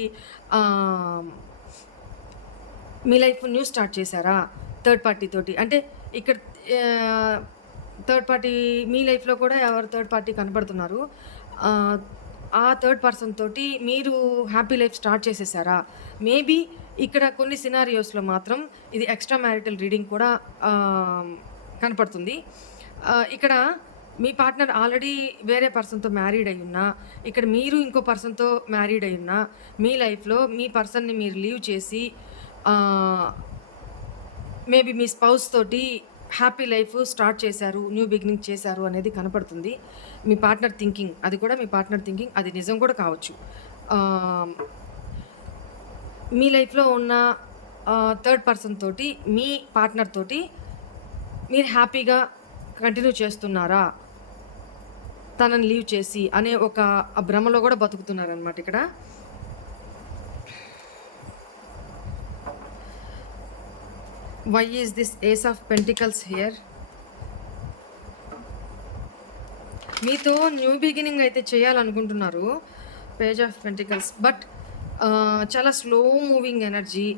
మీ లైఫ్ న్యూ స్టార్ట్ చేశారా థర్డ్ పార్టీ తోటి. అంటే ఇక్కడ థర్డ్ పార్టీ మీ లైఫ్లో కూడా ఎవరు థర్డ్ పార్టీ కనపడుతున్నారు. ఆ థర్డ్ పర్సన్ తోటి మీరు హ్యాపీ లైఫ్ స్టార్ట్ చేసేసారా. మేబీ ఇక్కడ కొన్ని సినారియోస్లో మాత్రం ఇది ఎక్స్ట్రా మ్యారిటల్ రీడింగ్ కూడా కనపడుతుంది. ఇక్కడ మీ పార్ట్నర్ ఆల్రెడీ వేరే పర్సన్తో మ్యారీడ్ అయి ఉన్నా, ఇక్కడ మీరు ఇంకో పర్సన్తో మ్యారీడ్ అయి ఉన్నా, మీ లైఫ్లో మీ పర్సన్ని మీరు లీవ్ చేసి మేబీ మీ స్పౌస్ తోటి హ్యాపీ లైఫ్ స్టార్ట్ చేశారు, న్యూ బిగినింగ్ చేశారు అనేది కనపడుతుంది. మీ పార్ట్నర్ థింకింగ్, అది కూడా మీ పార్ట్నర్ థింకింగ్, అది నిజం కూడా కావచ్చు. మీ లైఫ్లో ఉన్న థర్డ్ పర్సన్ తోటి మీ పార్ట్నర్ తోటి మీరు హ్యాపీగా కంటిన్యూ చేస్తున్నారా తనని లీవ్ చేసి అనే ఒక భ్రమలో కూడా బతుకుతున్నారనమాట. ఇక్కడ why is this ace of pentacles here? మీతో న్యూ బిగినింగ్ అయితే చేయాలనుకుంటున్నారు, పేజ్ ఆఫ్ పెంటికల్స్, బట్ చాలా స్లో మూవింగ్ ఎనర్జీ,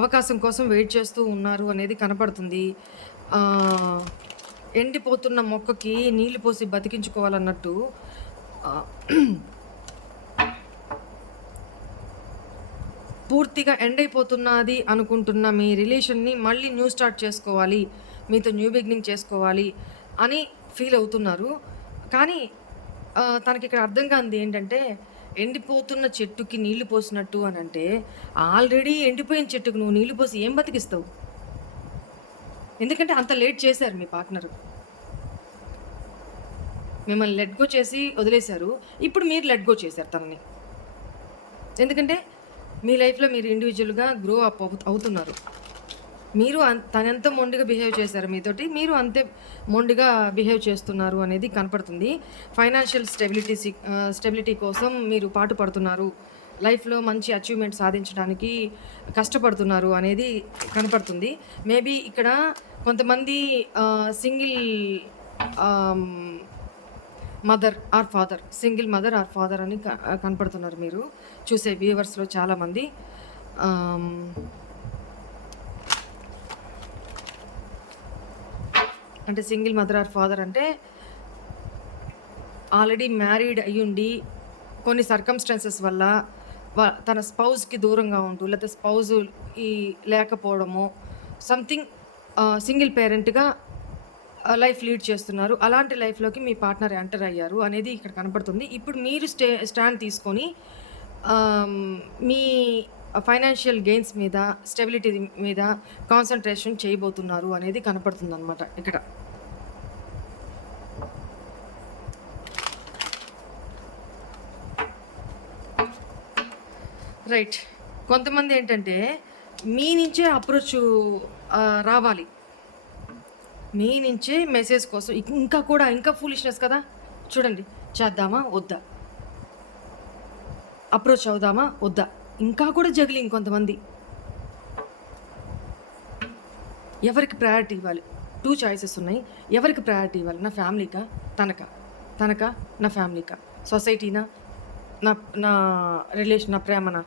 అవకాశం కోసం వెయిట్ చేస్తూ ఉన్నారు అనేది కనపడుతుంది. ఎండిపోతున్న మొక్కకి నీళ్లు పోసి బతికించుకోవాలన్నట్టు పూర్తిగా ఎండ్ అయిపోతున్నది అనుకుంటున్న మీ రిలేషన్ని మళ్ళీ న్యూ స్టార్ట్ చేసుకోవాలి, మీతో న్యూ బిగినింగ్ చేసుకోవాలి అని ఫీల్ అవుతున్నారు. కానీ తనకి ఇక్కడ అర్థం కానిది ఏంటంటే, ఎండిపోతున్న చెట్టుకి నీళ్లు పోసినట్టు అని అంటే, ఆల్రెడీ ఎండిపోయిన చెట్టుకు నువ్వు నీళ్లు పోసి ఏం బతికిస్తావు? ఎందుకంటే అంత లేట్ చేశారు మీ పార్ట్నరు, మిమ్మల్ని లెట్ గో చేసి వదిలేశారు. ఇప్పుడు మీరు లెట్ గో చేశారు తనని. ఎందుకంటే మీ లైఫ్లో మీరు ఇండివిజువల్గా గ్రో అప్ అవుతున్నారు. మీరు తనెంత మొండిగా బిహేవ్ చేశారు మీతోటి, మీరు అంతే మొండిగా బిహేవ్ చేస్తున్నారు అనేది కనపడుతుంది. ఫైనాన్షియల్ స్టెబిలిటీ కోసం మీరు పాటుపడుతున్నారు, లైఫ్లో మంచి అచీవ్మెంట్ సాధించడానికి కష్టపడుతున్నారు అనేది కనపడుతుంది. మేబీ ఇక్కడ కొంతమంది సింగిల్ మదర్ ఆర్ ఫాదర్ అని కనపడుతున్నారు మీరు చూసే వ్యూవర్స్లో చాలామంది. అంటే సింగిల్ మదర్ ఆర్ ఫాదర్ అంటే ఆల్రెడీ మ్యారీడ్ అయ్యుండి కొన్ని సర్కమ్స్టాన్సెస్ వల్ల తన స్పౌస్కి దూరంగా ఉంటూ, లేకపోతే స్పౌజ్ లేకపోవడము, సంథింగ్ సింగిల్ పేరెంట్గా లైఫ్ లీడ్ చేస్తున్నారు. అలాంటి లైఫ్లోకి మీ పార్ట్నర్ ఎంటర్ అయ్యారు అనేది ఇక్కడ కనపడుతుంది. ఇప్పుడు మీరు స్టాండ్ తీసుకొని మీ ఫైనాన్షియల్ గెయిన్స్ మీద, స్టెబిలిటీ మీద కాన్సన్ట్రేషన్ చేయబోతున్నారు అనేది కనపడుతుంది అనమాట ఇక్కడ. రైట్. కొంతమంది ఏంటంటే మీ నుంచే అప్రోచ్ రావాలి, మీ నుంచే మెసేజ్ కోసం. ఇంకా ఫూలిష్నెస్ కదా, చూడండి, చేద్దామా వద్దా, అప్రోచ్ అవుదామా వద్దా, ఇంకా కూడా జగిలింగ్. కొంతమంది ఎవరికి ప్రయారిటీ ఇవ్వాలి, 2 చాయిసెస్ ఉన్నాయి. ఎవరికి ప్రయారిటీ ఇవ్వాలి? నా ఫ్యామిలీకా, తనకా నా ఫ్యామిలీకా, సొసైటీనా, నా రిలేషన్, నా ప్రేమనా,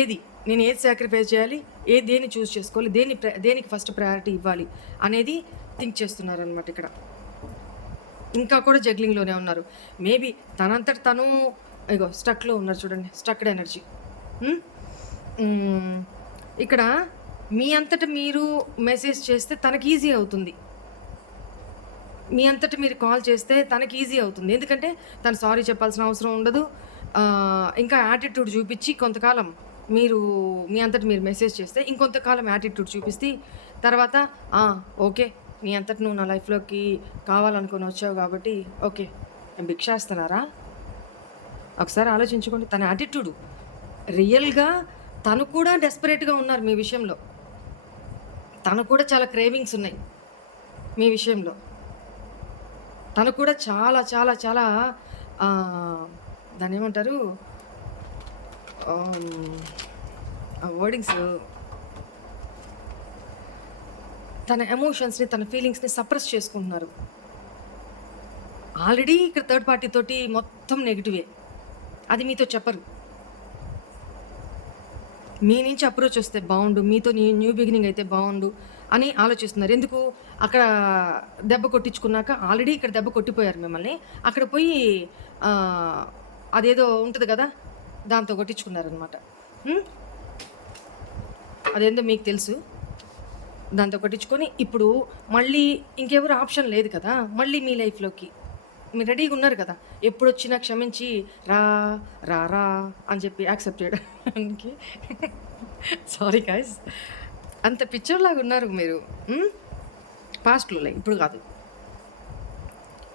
ఏది నేను ఏది సాక్రిఫైస్ చేయాలి, దేన్ని చూస్ చేసుకోవాలి, దేనికి ఫస్ట్ ప్రయారిటీ ఇవ్వాలి అనేది థింక్ చేస్తున్నారనమాట ఇక్కడ. ఇంకా కూడా జగ్లింగ్లోనే ఉన్నారు. మేబీ తనంతట తను స్టక్లో ఉన్నారు. చూడండి, స్టక్డ్ ఎనర్జీ. ఇక్కడ మీ అంతట మీరు మెసేజ్ చేస్తే తనకి ఈజీ అవుతుంది, మీ అంతట మీరు కాల్ చేస్తే తనకి ఈజీ అవుతుంది. ఎందుకంటే తను సారీ చెప్పాల్సిన అవసరం ఉండదు. ఇంకా యాటిట్యూడ్ చూపించి కొంతకాలం మీరు మీ అంతట మీరు మెసేజ్ చేస్తే ఇంకొంతకాలం యాటిట్యూడ్ చూపిస్తే తర్వాత ఓకే నీ అంతట నువ్వు నా లైఫ్లోకి కావాలనుకుని వచ్చావు కాబట్టి ఓకే నేను భిక్షాస్తున్నారా? ఒకసారి ఆలోచించుకోండి. తన యాటిట్యూడు రియల్గా తను కూడా డెస్పరేట్గా ఉన్నారు మీ విషయంలో. తను కూడా చాలా క్రేవింగ్స్ ఉన్నాయి మీ విషయంలో. తను కూడా చాలా చాలా చాలా దాన్ని ఏమంటారు ఆ వర్డింగ్స్, తన ఎమోషన్స్ని తన ఫీలింగ్స్ని సప్రెస్ చేసుకుంటున్నారు. ఆల్రెడీ ఇక్కడ థర్డ్ పార్టీ తోటి మొత్తం నెగిటివే. అది మీతో చెప్పరు. మీ నుంచి అప్రోచ్ వస్తే బాగుండు, మీతో న్యూ బిగినింగ్ అయితే బాగుండు అని ఆలోచిస్తున్నారు. ఎందుకు? అక్కడ దెబ్బ కొట్టించుకున్నాక ఆల్రెడీ ఇక్కడ దెబ్బ కొట్టిపోయారు మిమ్మల్ని. అక్కడ పోయి అదేదో ఉంటుంది కదా, దాంతో కొట్టించుకున్నారనమాట. అదేందో మీకు తెలుసు. దాంతో కొట్టించుకొని ఇప్పుడు మళ్ళీ ఇంకెవరు ఆప్షన్ లేదు కదా, మళ్ళీ మీ లైఫ్లోకి మీరు రెడీగా ఉన్నారు కదా, ఎప్పుడు వచ్చినా క్షమించి రా రా రా అని చెప్పి యాక్సెప్ట్ చేయడానికి. సారీ గాయ్స్, అంత పిక్చర్లాగా ఉన్నారు మీరు పాస్ట్లో. ఇప్పుడు కాదు,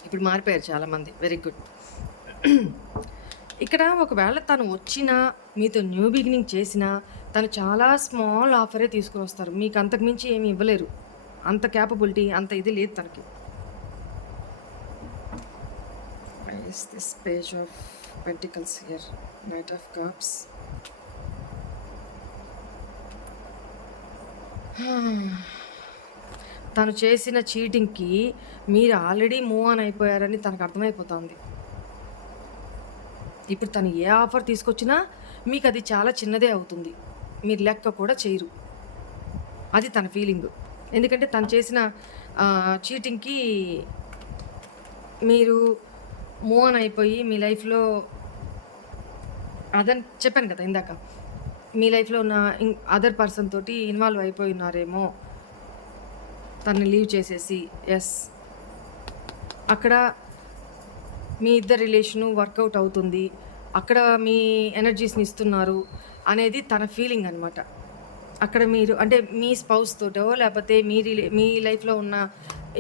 ఇప్పుడు మారిపోయారు చాలామంది. Very good. ఇక్కడ ఒకవేళ తను వచ్చినా మీతో న్యూ బిగినింగ్ చేసినా తను చాలా స్మాల్ ఆఫరే తీసుకుని వస్తారు. మీకు అంతకుమించి ఏమి ఇవ్వలేరు. అంత క్యాపబిలిటీ, అంత ఇది లేదు తనకి. Is this page of pentacles here? Knight of cups. తను చేసిన చీటింగ్కి మీరు ఆల్రెడీ మూవ్ ఆన్ అయిపోయారని తనకు అర్థమైపోతుంది. ఇప్పుడు తను ఏ ఆఫర్ తీసుకొచ్చినా మీకు అది చాలా చిన్నదే అవుతుంది, మీరు లెక్క కూడా చేయరు. అది తన ఫీలింగ్. ఎందుకంటే తను చేసిన చీటింగ్కి మీరు మూవ్ ఆన్ అయిపోయి మీ లైఫ్లో అదని చెప్పాను కదా ఇందాక, మీ లైఫ్లో ఉన్న అదర్ పర్సన్ తోటి ఇన్వాల్వ్ అయిపోయి ఉన్నారేమో తనని లీవ్ చేసేసి. ఎస్, అక్కడ మీ ఇద్దరు రిలేషను వర్కౌట్ అవుతుంది, అక్కడ మీ ఎనర్జీస్ని ఇస్తున్నారు అనేది తన ఫీలింగ్ అనమాట. అక్కడ మీరు అంటే మీ స్పౌస్ తోటో లేకపోతే మీ లైఫ్లో ఉన్న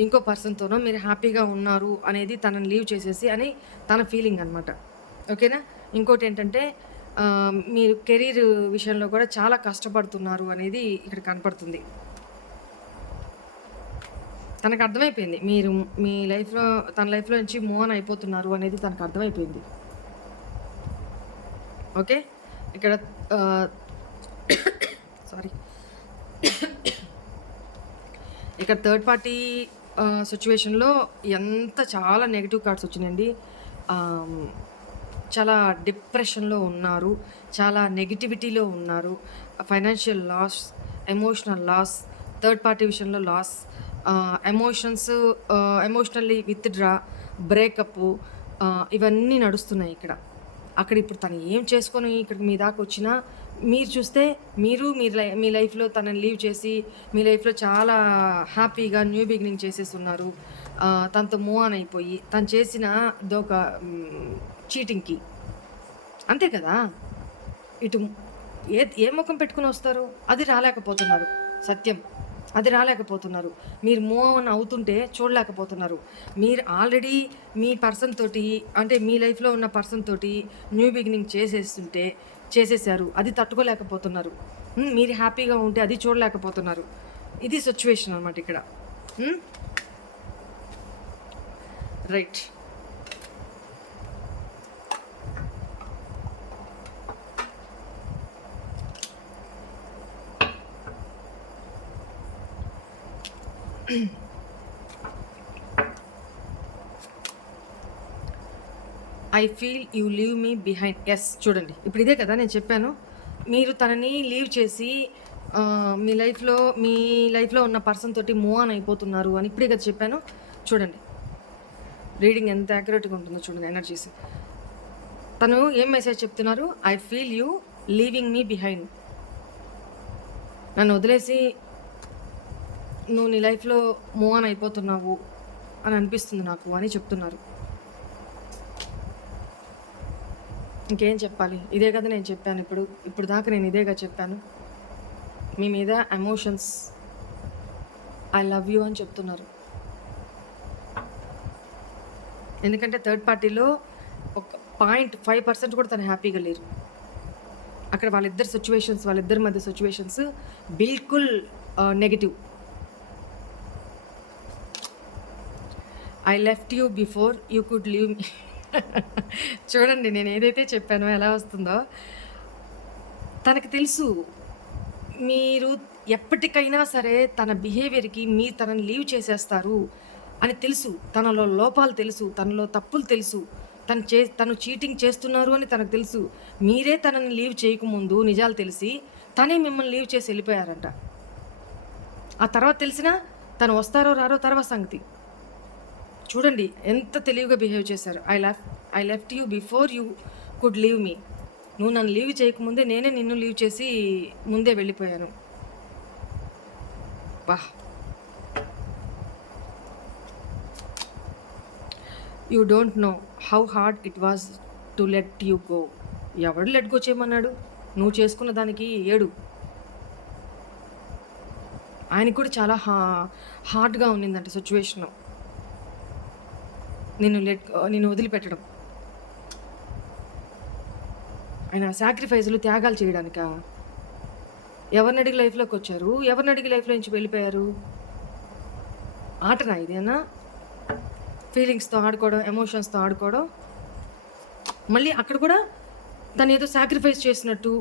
ఇంకో పర్సన్తోనో మీరు హ్యాపీగా ఉన్నారు అనేది తనని లీవ్ చేసేసి అని తన ఫీలింగ్ అనమాట. ఓకేనా? ఇంకోటి ఏంటంటే మీరు కెరీర్ విషయంలో కూడా చాలా కష్టపడుతున్నారు అనేది ఇక్కడ కనపడుతుంది. తనకు అర్థమైపోయింది మీరు మీ లైఫ్లో తన లైఫ్లో నుంచి మూవ్ ఆన్ అయిపోతున్నారు అనేది తనకు అర్థమైపోయింది. ఓకే, ఇక్కడ సారీ, ఇక్కడ థర్డ్ పార్టీ సిచ్యువేషన్లో చాలా నెగిటివ్ కార్డ్స్ వచ్చినాయండి. చాలా డిప్రెషన్లో ఉన్నారు, చాలా నెగిటివిటీలో ఉన్నారు, financial loss, emotional loss, third party విషయంలో లాస్, ఎమోషనల్లీ విత్డ్రా, బ్రేకప్, ఇవన్నీ నడుస్తున్నాయి ఇక్కడ. అక్కడ ఇప్పుడు తను ఏం చేసుకొని ఇక్కడికి మీ దాకా వచ్చినా మీరు చూస్తే మీ లైఫ్లో తనని లీవ్ చేసి మీ లైఫ్లో చాలా హ్యాపీగా న్యూ బిగినింగ్ చేసేస్తున్నారు. తనతో మూవ్ ఆన్ అయిపోయి తను చేసిన చీటింగ్కి. అంతే కదా, ఇటు ఏ ముఖం పెట్టుకుని వస్తారు? అది రాలేకపోతున్నారు. సత్యం, అది రాలేకపోతున్నారు. మీరు మూవ్ ఆన్ అవుతుంటే చూడలేకపోతున్నారు. మీరు ఆల్రెడీ మీ పర్సన్ తోటి అంటే మీ లైఫ్లో ఉన్న పర్సన్ తోటి న్యూ బిగినింగ్ చేసేసారు, అది తట్టుకోలేకపోతున్నారు. మీరు హ్యాపీగా ఉంటే అది చూడలేకపోతున్నారు. ఇది సిచ్యువేషన్ అనమాట ఇక్కడ. Right, I feel you leave me behind. Yes, చూడండి ఇప్పుడు ఇదే కదా నేను చెప్పాను. మీరు తనని లీవ్ చేసి మీ లైఫ్లో ఉన్న పర్సన్ తోటి మూవ్ ఆన్ అయిపోతున్నారు అని ఇప్పుడే కదా చెప్పాను. చూడండి రీడింగ్ ఎంత యాక్యురేట్గా ఉంటుందో చూడండి ఎనర్జీస్. తను ఏం మెసేజ్ చెప్తున్నారు? I feel you leaving me behind. నన్ను వదిలేసి నువ్వు నీ లైఫ్లో మూవ్ ఆన్ అయిపోతున్నావు అని అనిపిస్తుంది నాకు అని చెప్తున్నారు. ఇంకేం చెప్పాలి? ఇదే కదా నేను చెప్పాను ఇప్పుడు. ఇప్పుడు దాకా నేను ఇదేగా చెప్పాను. మీ మీద ఎమోషన్స్ ఐ లవ్ యూ అని చెప్తున్నారు. ఎందుకంటే థర్డ్ పార్టీలో ఒక 0.5% కూడా తను హ్యాపీగా లేరు. అక్కడ వాళ్ళిద్దరి మధ్య సిచ్యువేషన్స్ బిల్కుల్ negative. I left you before you could leave me. చూడండి నేను ఏదైతే చెప్పానో ఎలా వస్తుందో. తనకి తెలుసు మీరు ఎప్పటికైనా సరే తన బిహేవియర్కి మీరు తనని లీవ్ చేసేస్తారు అని తెలుసు. తనలో లోపాలు తెలుసు, తనలో తప్పులు తెలుసు, తను చీటింగ్ చేస్తున్నారు అని తనకు తెలుసు. మీరే తనని లీవ్ చేయకముందు నిజాలు తెలిసి తనే మిమ్మల్ని లీవ్ చేసి వెళ్ళిపోయారంట. ఆ తర్వాత తెలిసినా తను వస్తారో రారో తర్వాత సంగతి. చూడండి ఎంత తెలివిగా బిహేవ్ చేశారు. I left you before you could leave మీ. నువ్వు నన్ను లీవ్ చేయకముందే నేనే నిన్ను లీవ్ చేసి ముందే వెళ్ళిపోయాను. వా, you don't know how hard it was to let you go. ఎవడు లెట్ గో చేయమన్నాడు? నువ్వు చేసుకున్న దానికి ఏడు. ఆయనకి కూడా చాలా హార్డ్గా ఉన్నిందంట సిచ్యువేషను. నిన్ను వదిలిపెట్టడం, ఆయన సాక్రిఫైజులు త్యాగాలు చేయడానికా? ఎవరిని అడిగి లైఫ్లోకి వచ్చారు? ఎవరిని అడిగి లైఫ్లో నుంచి వెళ్ళిపోయారు? ఆటనా ఇదేనా? ఫీలింగ్స్తో ఆడుకోవడం, ఎమోషన్స్తో ఆడుకోవడం. మళ్ళీ అక్కడ కూడా తను ఏదో సాక్రిఫైస్ చేసినట్టు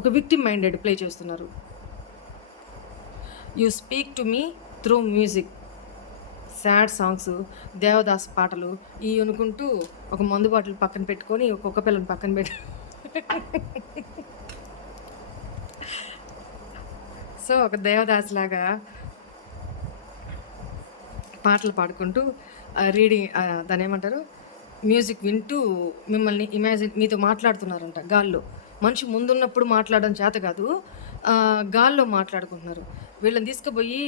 ఒక విక్టిమ్ మైండెడ్ ప్లే చేస్తున్నారు. You speak to me through music. Sad songs, Devdas పాటలు ఇవి అనుకుంటూ ఒక మందు బాటిల్ పక్కన పెట్టుకొని ఒక్కొక్క పిల్లని పక్కన పెట్టి సో ఒక దేవదాస్ లాగా పాటలు పాడుకుంటూ రీడింగ్, దాని ఏమంటారు, మ్యూజిక్ వింటూ మిమ్మల్ని మీతో మాట్లాడుతున్నారంట గాల్లో. మనిషి ముందున్నప్పుడు మాట్లాడడం చేత కాదు, గాల్లో మాట్లాడుకుంటున్నారు. వీళ్ళని తీసుకుపోయి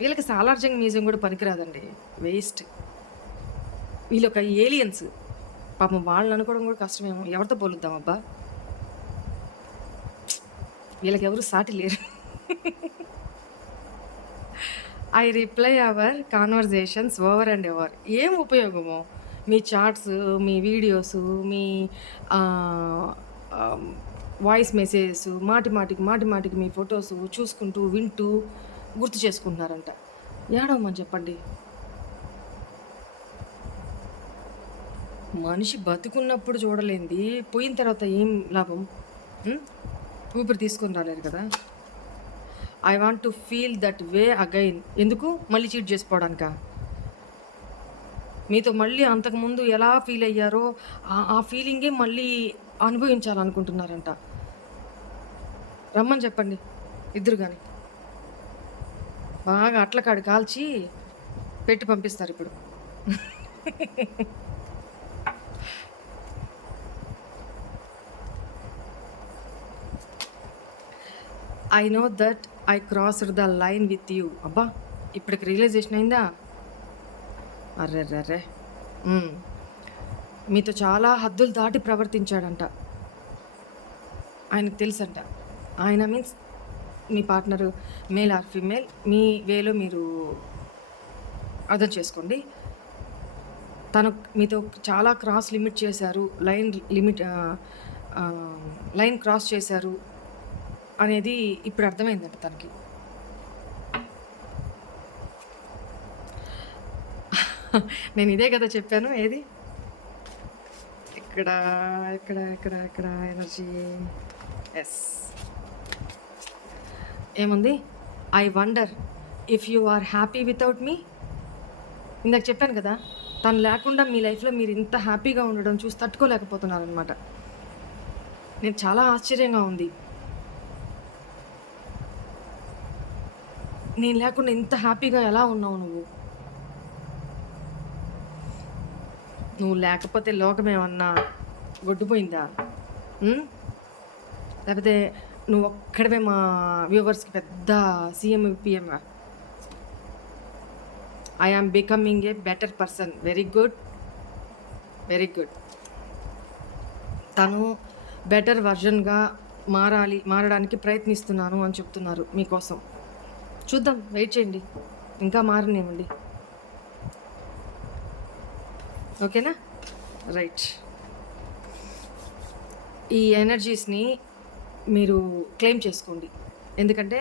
వీళ్ళకి సాలార్జంగ్ మ్యూజియం కూడా పనికిరాదండి, వేస్ట్. వీళ్ళు ఒక ఏలియన్స్ పాపం. వాళ్ళని అనుకోవడం కూడా కష్టమేమో. ఎవరితో పోలుద్దాం అబ్బా? వీళ్ళకి ఎవరు సాటి లేరు. I reply our conversations over and over. ఏం ఉపయోగమో? మీ చాట్స్, మీ వీడియోస్, మీ వాయిస్ మెసేజెస్ మాటిమాటికి మీ ఫొటోస్ చూసుకుంటూ వింటూ గుర్తు చేసుకుంటున్నారంట. ఏడవమని చెప్పండి. మనిషి బతుకున్నప్పుడు చూడలేంది పోయిన తర్వాత ఏం లాభం? ఊపిరి తీసుకొని రాలేరు కదా. I want to feel that way again. ఎందుకు? మళ్ళీ చీట్ చేసుకోవడానికా? మీతో మళ్ళీ అంతకుముందు ఎలా ఫీల్ అయ్యారో ఆ ఫీలింగే మళ్ళీ అనుభవించాలనుకుంటున్నారంట. రమ్మని చెప్పండి ఇద్దరు కానీ. బాగా అట్లకాడు కాల్చి పెట్టి పంపిస్తారు ఇప్పుడు. I know that I crossed the line with you. అబ్బా, ఇప్పటికి రియలైజేషన్ అయిందా? అర్రెర్రే, మీతో చాలా హద్దులు దాటి ప్రవర్తించాడంట. ఆయనకు తెలుసంట. ఆయన మీన్స్ మీ పార్ట్నరు మేల్ ఆర్ ఫీమేల్, మీ వేలో మీరు అర్థం చేసుకోండి. తను మీతో చాలా క్రాస్ లిమిట్ చేశారు, లైన్ క్రాస్ చేశారు అనేది ఇప్పుడు అర్థమైందంట తనకి. నేను ఇదే కదా చెప్పాను. ఏది ఇక్కడ ఇక్కడ ఇక్కడ ఇక్కడ ఎనర్జీ. ఎస్, ఏముంది? I wonder if you are happy without me. ఇందాక చెప్పాను కదా, తను లేకుండా మీ లైఫ్లో మీరు ఇంత హ్యాపీగా ఉండడం చూసి తట్టుకోలేకపోతున్నారనమాట. నేను చాలా ఆశ్చర్యంగా ఉంది. నేను లేకుండా ఇంత హ్యాపీగా ఎలా ఉన్నావు నువ్వు లేకపోతే లోకం ఏమన్నా గొడ్డుపోయిందా? లేకపోతే నువ్వు ఒక్కడమే మా వ్యూవర్స్కి పెద్ద సీఎం పిఎంఆ? I am becoming a better person. Very good, very good. తను బెటర్ వర్జన్గా మారడానికి ప్రయత్నిస్తున్నాను అని చెప్తున్నారు మీకోసం. చూద్దాం, వెయిట్ చేయండి, ఇంకా మారనివ్వండి. ఓకేనా? రైట్. ఈ ఎనర్జీస్ని మీరు క్లెయిమ్ చేసుకోండి. ఎందుకంటే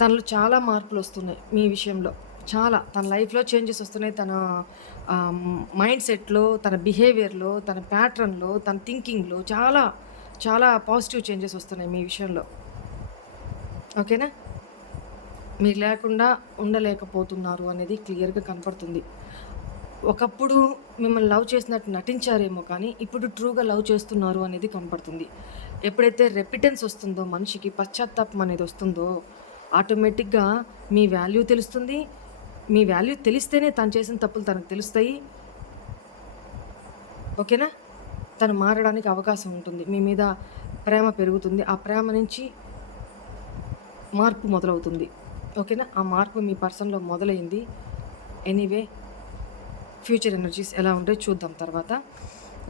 తనలో చాలా మార్పులు వస్తున్నాయి మీ విషయంలో. చాలా తన లైఫ్లో చేంజెస్ వస్తున్నాయి. తన మైండ్ సెట్లో, తన బిహేవియర్లో, తన ప్యాటర్న్లో, తన థింకింగ్లో చాలా చాలా పాజిటివ్ చేంజెస్ వస్తున్నాయి మీ విషయంలో. ఓకేనా? మీరు లేకుండా ఉండలేకపోతున్నారు అనేది క్లియర్గా కనపడుతుంది. ఒకప్పుడు మిమ్మల్ని లవ్ చేసినట్టు నటించారేమో కానీ ఇప్పుడు ట్రూగా లవ్ చేస్తున్నారు అనేది కనపడుతుంది. ఎప్పుడైతే రెపిటెన్స్ వస్తుందో, మనిషికి పశ్చాత్తాపం అనేది వస్తుందో, ఆటోమేటిక్గా మీ వాల్యూ తెలుస్తుంది. మీ వాల్యూ తెలిస్తేనే తను చేసిన తప్పులు తనకు తెలుస్తాయి. ఓకేనా? తను మారడానికి అవకాశం ఉంటుంది. మీ మీద ప్రేమ పెరుగుతుంది. ఆ ప్రేమ నుంచి మార్పు మొదలవుతుంది. ఓకేనా? ఆ మార్పు మీ పర్సన్లో మొదలైంది. ఎనీవే, ఫ్యూచర్ ఎనర్జీస్ ఎలా ఉంటాయో చూద్దాం తర్వాత.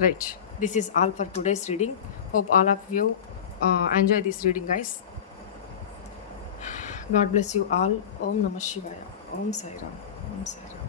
Right, this is all for today's reading. Hope all of you enjoy this reading guys. God bless you all. ఓం నమ శివాయ. ఓం సాయిరామ్. ఓం సాయిరామ్.